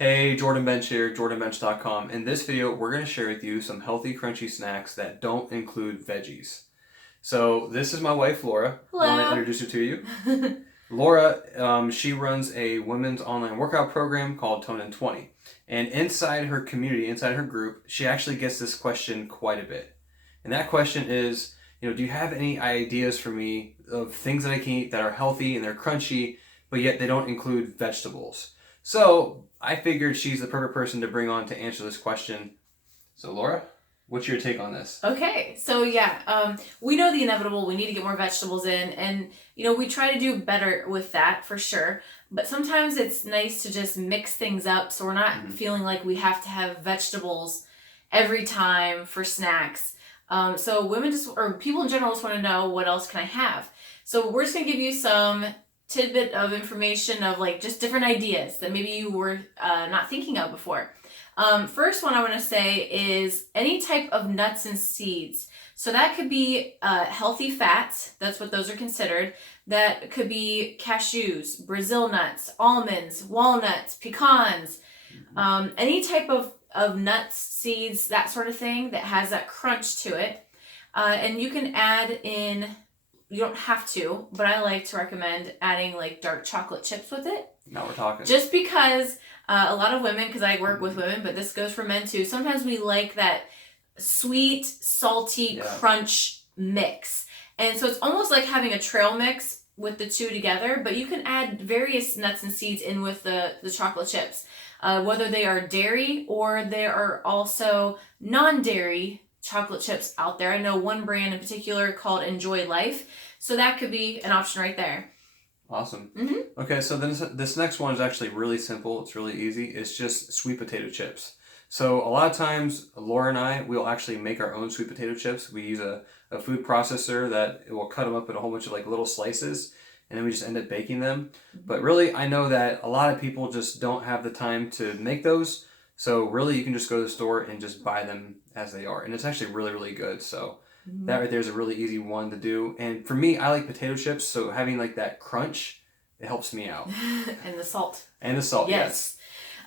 Hey, Jordan Bench here, jordanbench.com. In this video, we're going to share with you some healthy, crunchy snacks that don't include veggies. So this is my wife, Laura. Hello. I want to introduce her to you. Laura, she runs a women's online workout program called Tone and 20. And inside her community, inside her group, she actually gets this question quite a bit. And that question is, do you have any ideas for me of things that I can eat that are healthy and they're crunchy, but yet they don't include vegetables? So I figured she's the perfect person to bring on to answer this question. So Laura, what's your take on this? Okay, so we know the inevitable. We need to get more vegetables in, and we try to do better with that for sure. But sometimes it's nice to just mix things up so we're not feeling like we have to have vegetables every time for snacks. So women or people in general just want to know, what else can I have? So we're just gonna give you some tidbit of information of just different ideas that maybe you were not thinking of before. First one I want to say is any type of nuts and seeds. So that could be healthy fats. That's what those are considered. That could be cashews, Brazil nuts, almonds, walnuts, pecans, any type of nuts, seeds, that sort of thing that has that crunch to it. And you can add in, you don't have to, but I like to recommend adding dark chocolate chips with it. Now we're talking. Just because a lot of women, because I work with women, but this goes for men too, sometimes we like that sweet, salty crunch mix. And so it's almost like having a trail mix with the two together, but you can add various nuts and seeds in with the chocolate chips, whether they are dairy or there are also non-dairy chocolate chips out there. I know one brand in particular called Enjoy Life, so that could be an option right there. Awesome. Okay, so then this next one is actually really simple. It's really easy. It's just sweet potato chips. So a lot of times, Laura and I, we'll actually make our own sweet potato chips. We use a food processor that it will cut them up in a whole bunch of little slices, and then we just end up baking them. But really, I know that a lot of people just don't have the time to make those. So really, you can just go to the store and just buy them as they are. And it's actually really, really good. So that right there is a really easy one to do. And for me, I like potato chips. So having that crunch, it helps me out. And the salt. And the salt, yes.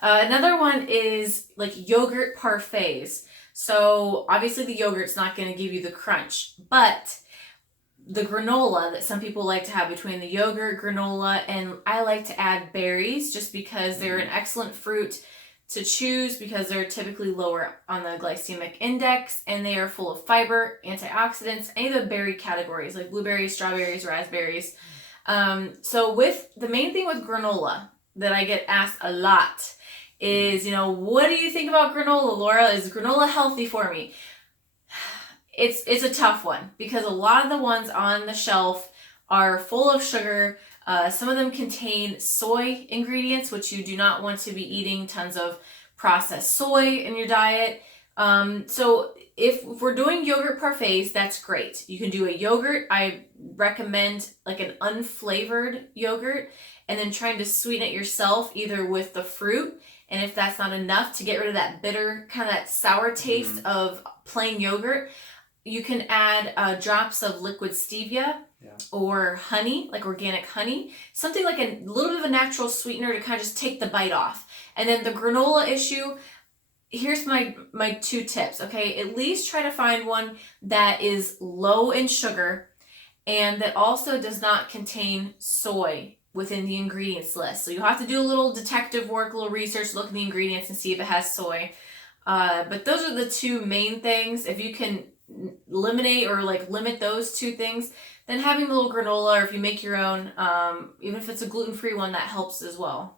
Another one is yogurt parfaits. So obviously the yogurt's not going to give you the crunch, but the granola that some people like to have between the yogurt, granola, and I like to add berries just because they're an excellent fruit to choose because they're typically lower on the glycemic index and they are full of fiber, antioxidants, any of the berry categories like blueberries, strawberries, raspberries. So with the main thing with granola that I get asked a lot is, what do you think about granola, Laura? Is granola healthy for me? It's a tough one because a lot of the ones on the shelf are full of sugar. Some of them contain soy ingredients, which you do not want to be eating tons of processed soy in your diet. So if we're doing yogurt parfaits, that's great. You can do a yogurt. I recommend an unflavored yogurt and then trying to sweeten it yourself either with the fruit, and if that's not enough to get rid of that bitter, kind of that sour taste of plain yogurt, you can add drops of liquid stevia or honey, like organic honey, something like a little bit of a natural sweetener to kind of just take the bite off. And then the granola issue, here's my two tips, okay? At least try to find one that is low in sugar and that also does not contain soy within the ingredients list. So you'll have to do a little detective work, a little research, look at the ingredients and see if it has soy. But those are the two main things. If you can eliminate or limit those two things, then having a little granola, or if you make your own, even if it's a gluten-free one, that helps as well.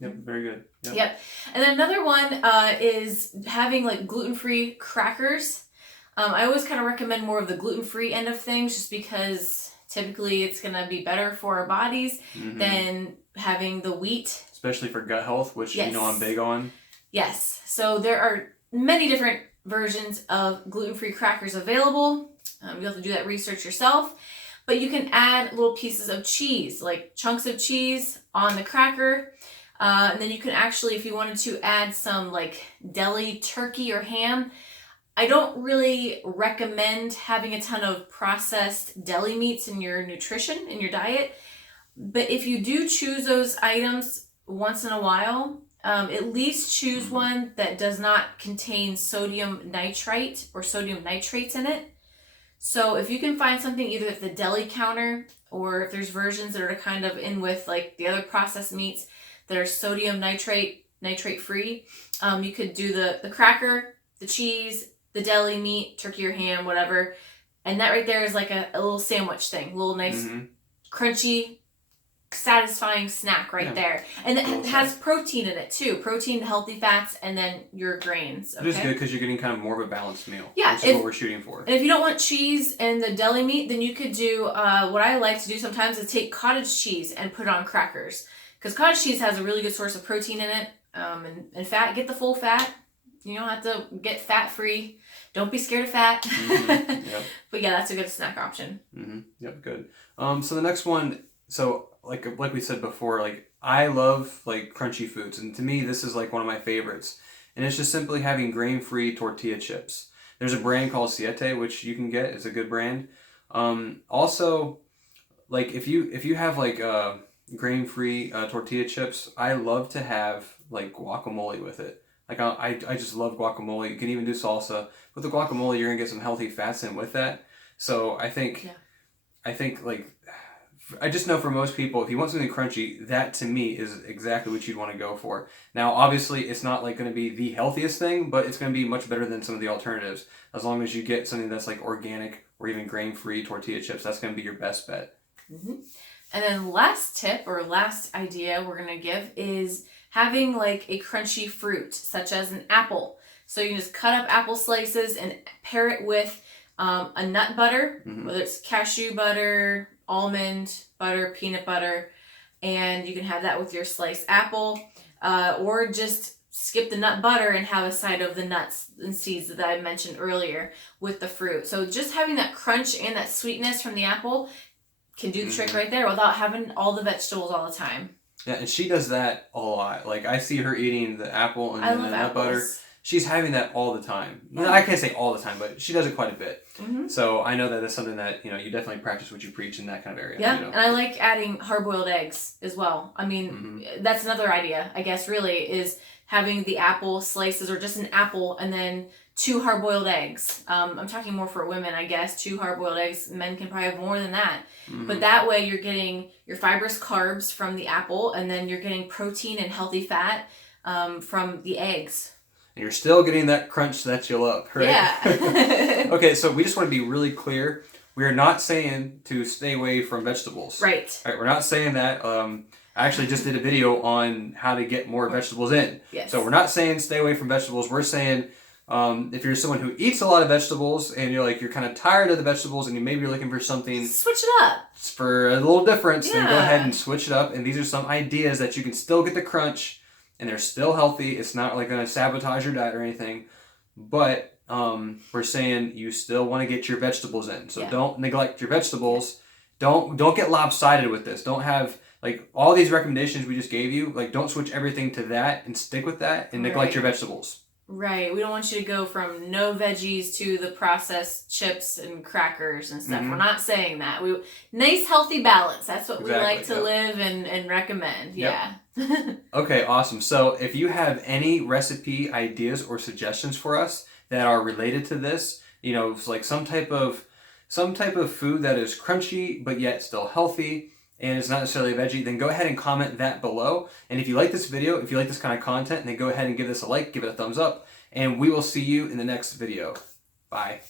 Yep, very good. Yep. And then another one is having gluten-free crackers. I always kind of recommend more of the gluten-free end of things just because typically it's going to be better for our bodies than having the wheat. Especially for gut health, which I'm big on. Yes. So there are many different versions of gluten-free crackers available. You'll have to do that research yourself. But you can add little pieces of cheese, like chunks of cheese on the cracker. And then you can actually, if you wanted to add some deli turkey or ham, I don't really recommend having a ton of processed deli meats in your nutrition, in your diet. But if you do choose those items once in a while, at least choose one that does not contain sodium nitrite or sodium nitrates in it. So if you can find something either at the deli counter, or if there's versions that are kind of in with like the other processed meats that are sodium nitrate free, you could do the cracker, the cheese, the deli meat, turkey or ham, whatever. And that right there is like a little sandwich thing, a little nice, crunchy, satisfying snack right there. And it has protein in it too. Protein, healthy fats, and then your grains. Okay? Which is good because you're getting kind of more of a balanced meal. Yeah. Which is what we're shooting for. And if you don't want cheese and the deli meat, then you could do, what I like to do sometimes is take cottage cheese and put it on crackers. Because cottage cheese has a really good source of protein in it. And fat, get the full fat. You don't have to get fat free. Don't be scared of fat. Yep. But yeah, that's a good snack option. Yep, good. So the next one, so like we said before, like I love like crunchy foods, and to me this is like one of my favorites. And it's just simply having grain-free tortilla chips. There's a brand called Siete, which you can get. It's a good brand. Also, like if you have like grain-free tortilla chips, I love to have like guacamole with it. Like I just love guacamole. You can even do salsa. With the guacamole, you're gonna get some healthy fats in with that. So I think like I just know for most people, if you want something crunchy, that to me is exactly what you'd want to go for. Now, obviously, it's not like going to be the healthiest thing, but it's going to be much better than some of the alternatives. As long as you get something that's like organic or even grain-free tortilla chips, that's going to be your best bet. And then last tip or last idea we're going to give is having like a crunchy fruit, such as an apple. So you can just cut up apple slices and pair it with a nut butter, whether it's cashew butter, almond butter, peanut butter, and you can have that with your sliced apple, or just skip the nut butter and have a side of the nuts and seeds that I mentioned earlier with the fruit. So just having that crunch and that sweetness from the apple can do the trick right there without having all the vegetables all the time. Yeah, and she does that a lot. Like I see her eating the apple and then the nut butter. She's having that all the time. Yeah. I can't say all the time, but she does it quite a bit. So I know that that's something that, you definitely practice what you preach in that kind of area. Yeah, and I like adding hard-boiled eggs as well. I mean, that's another idea, I guess, really, is having the apple slices or just an apple and then 2 hard-boiled eggs. I'm talking more for women, I guess. 2 hard-boiled eggs. Men can probably have more than that. But that way you're getting your fibrous carbs from the apple, and then you're getting protein and healthy fat from the eggs. And you're still getting that crunch that you love, right? Yeah. Okay, so we just want to be really clear. We are not saying to stay away from vegetables. Right. All right, we're not saying that. I actually just did a video on how to get more vegetables in. Yes. So we're not saying stay away from vegetables. We're saying if you're someone who eats a lot of vegetables and you're kind of tired of the vegetables and you're looking for something... Switch it up. For a little difference, then go ahead and switch it up. And these are some ideas that you can still get the crunch and they're still healthy. It's not like going to sabotage your diet or anything. But we're saying you still want to get your vegetables in. So don't neglect your vegetables. Don't get lopsided with this. Don't have... Like, all these recommendations we just gave you, like, don't switch everything to that and stick with that and neglect your vegetables. Right. We don't want you to go from no veggies to the processed chips and crackers and stuff. We're not saying that. Nice, healthy balance. That's what we like to live and recommend. Yeah. Okay, awesome. So if you have any recipe ideas or suggestions for us that are related to this, like some type of food that is crunchy but yet still healthy, and it's not necessarily a veggie, then go ahead and comment that below. And if you like this video, if you like this kind of content, then go ahead and give this a like, give it a thumbs up, and we will see you in the next video. Bye.